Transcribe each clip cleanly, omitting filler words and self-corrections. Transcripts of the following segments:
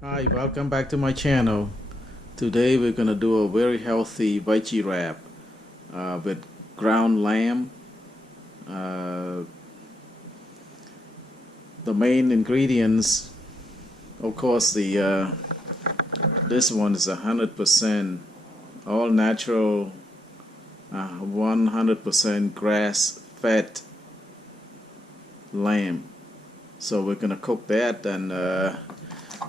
Hi, welcome back to my channel. Today we're gonna do a very healthy veggie wrap with ground lamb. Uh, the main ingredients, of course, the this one is 100% all natural, 100% grass-fed lamb. So we're gonna cook that, and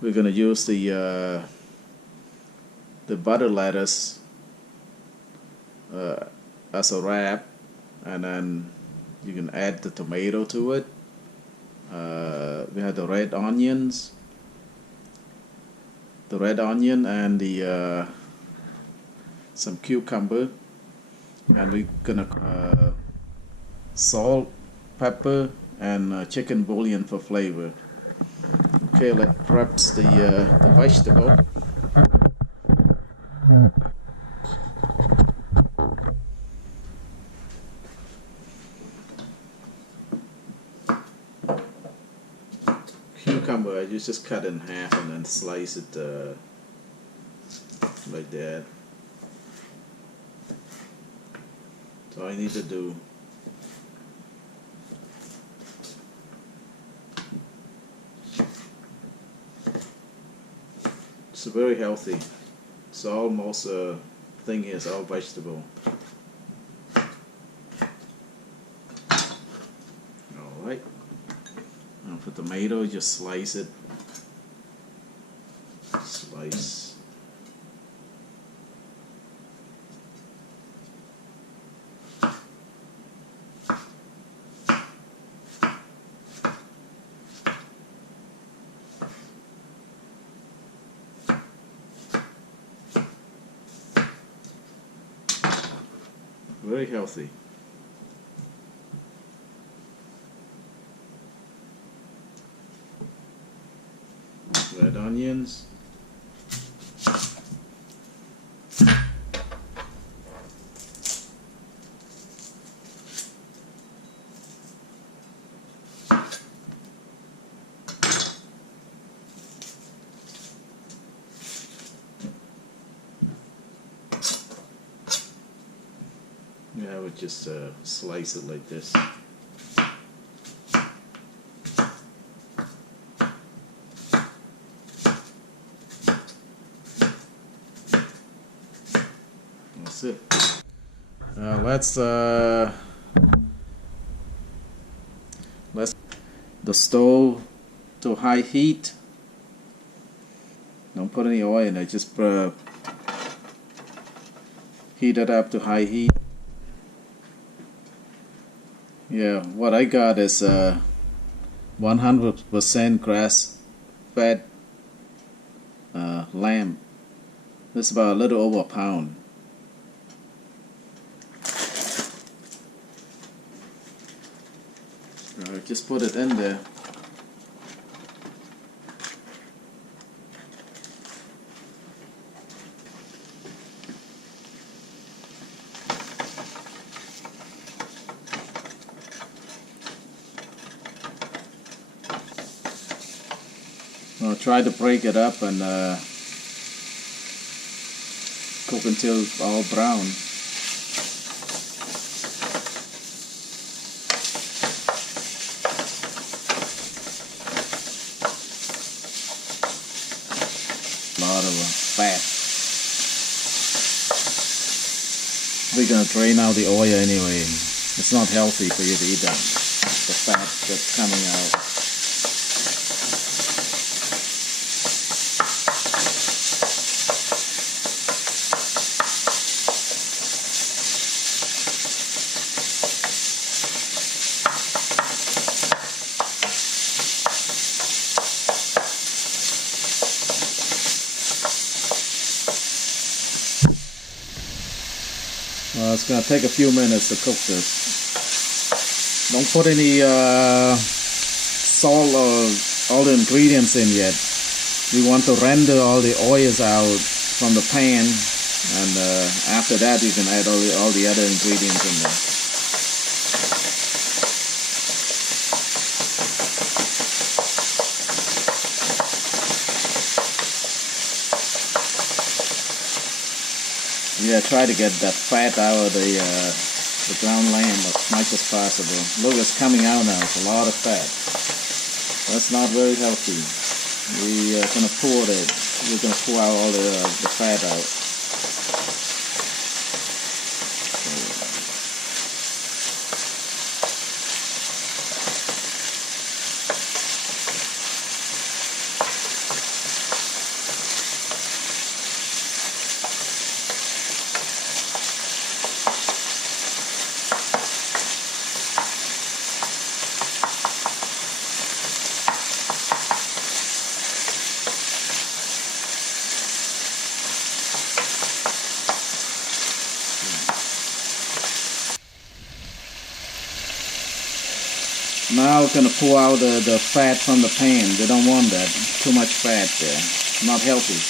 we're gonna use the butter lettuce uh, as a wrap, and then you can add the tomato to it. We have the red onion, and the some cucumber, and we're gonna salt, pepper, and chicken bouillon for flavor. Okay, let's prep the vegetable. Cucumber, you just cut in half and then slice it like that. So I need to do. It's very healthy. It's almost thing is all vegetable. All right. Now for tomato, just slice it. Slice. Very healthy. Red onions. Yeah, I would just slice it like this. That's it. Let's the stove to high heat. Don't put any oil in it. Just heat it up to high heat. Yeah, what I got is 100% grass-fed lamb. It's about a little over a pound. Just put it in there. Try to break it up and cook until all brown. A lot of fat. We're gonna drain out the oil anyway. It's not healthy for you to eat that. The fat that's coming out. It's going to take a few minutes to cook this. Don't put any salt or all the ingredients in yet. We want to render all the oils out from the pan, and after that you can add all the other ingredients in there. Yeah, try to get that fat out of the ground lamb as much as possible. Look, it's coming out now. It's a lot of fat. That's not very healthy. We're gonna pour it. We're gonna pour out all the fat out. Now we're going to pour out the fat from the pan. We don't want that. Too much fat there. Not healthy.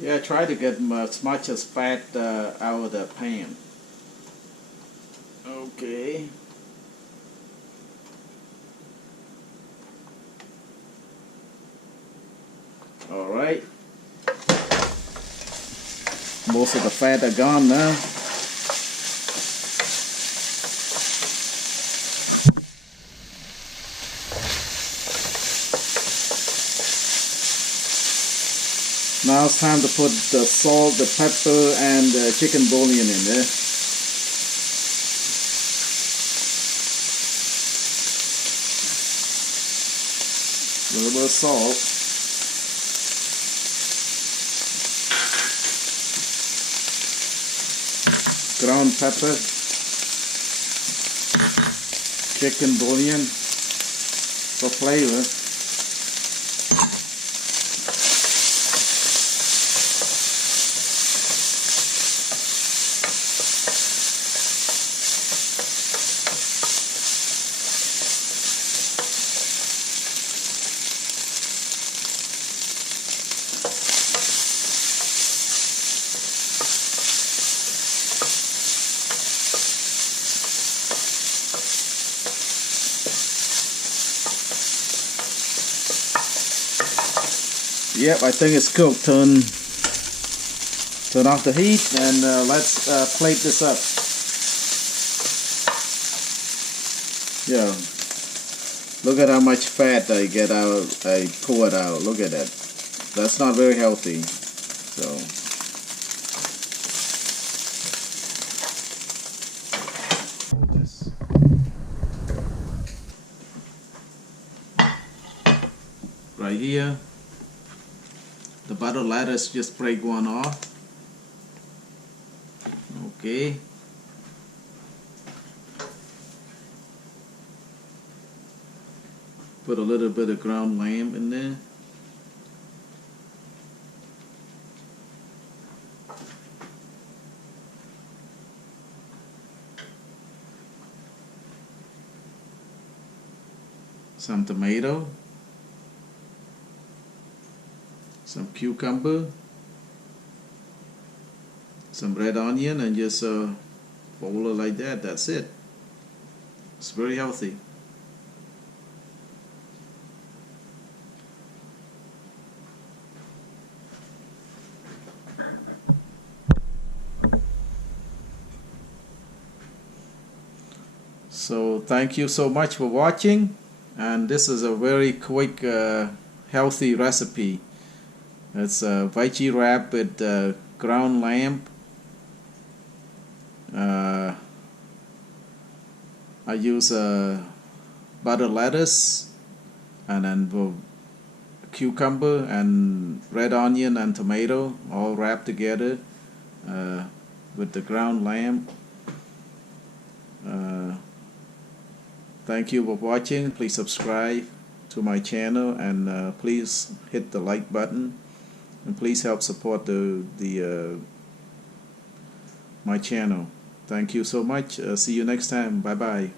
Alright. Yeah, try to get as much as fat out of the pan. Okay. All right. Most of the fat are gone now. Now it's time to put the salt, the pepper, and the chicken bouillon in there. A little bit of salt. Ground pepper. Chicken bouillon for flavor. Yep, I think it's cooked. Turn off the heat and let's plate this up. Yeah, look at how much fat I get out. I pour it out. Look at that. That's not very healthy. So hold this. Right here. The butter lettuce, just break one off. Okay. Put a little bit of ground lamb in there. Some tomato. Some cucumber, some red onion, and just fold it like that. That's it. It's very healthy. So thank you so much for watching, and this is a very quick healthy recipe. It's a veggie wrap with ground lamb. I use butter lettuce and then cucumber and red onion and tomato all wrapped together with the ground lamb. Thank you for watching. Please subscribe to my channel and please hit the like button. And please help support my channel. Thank you so much. See you next time. Bye bye.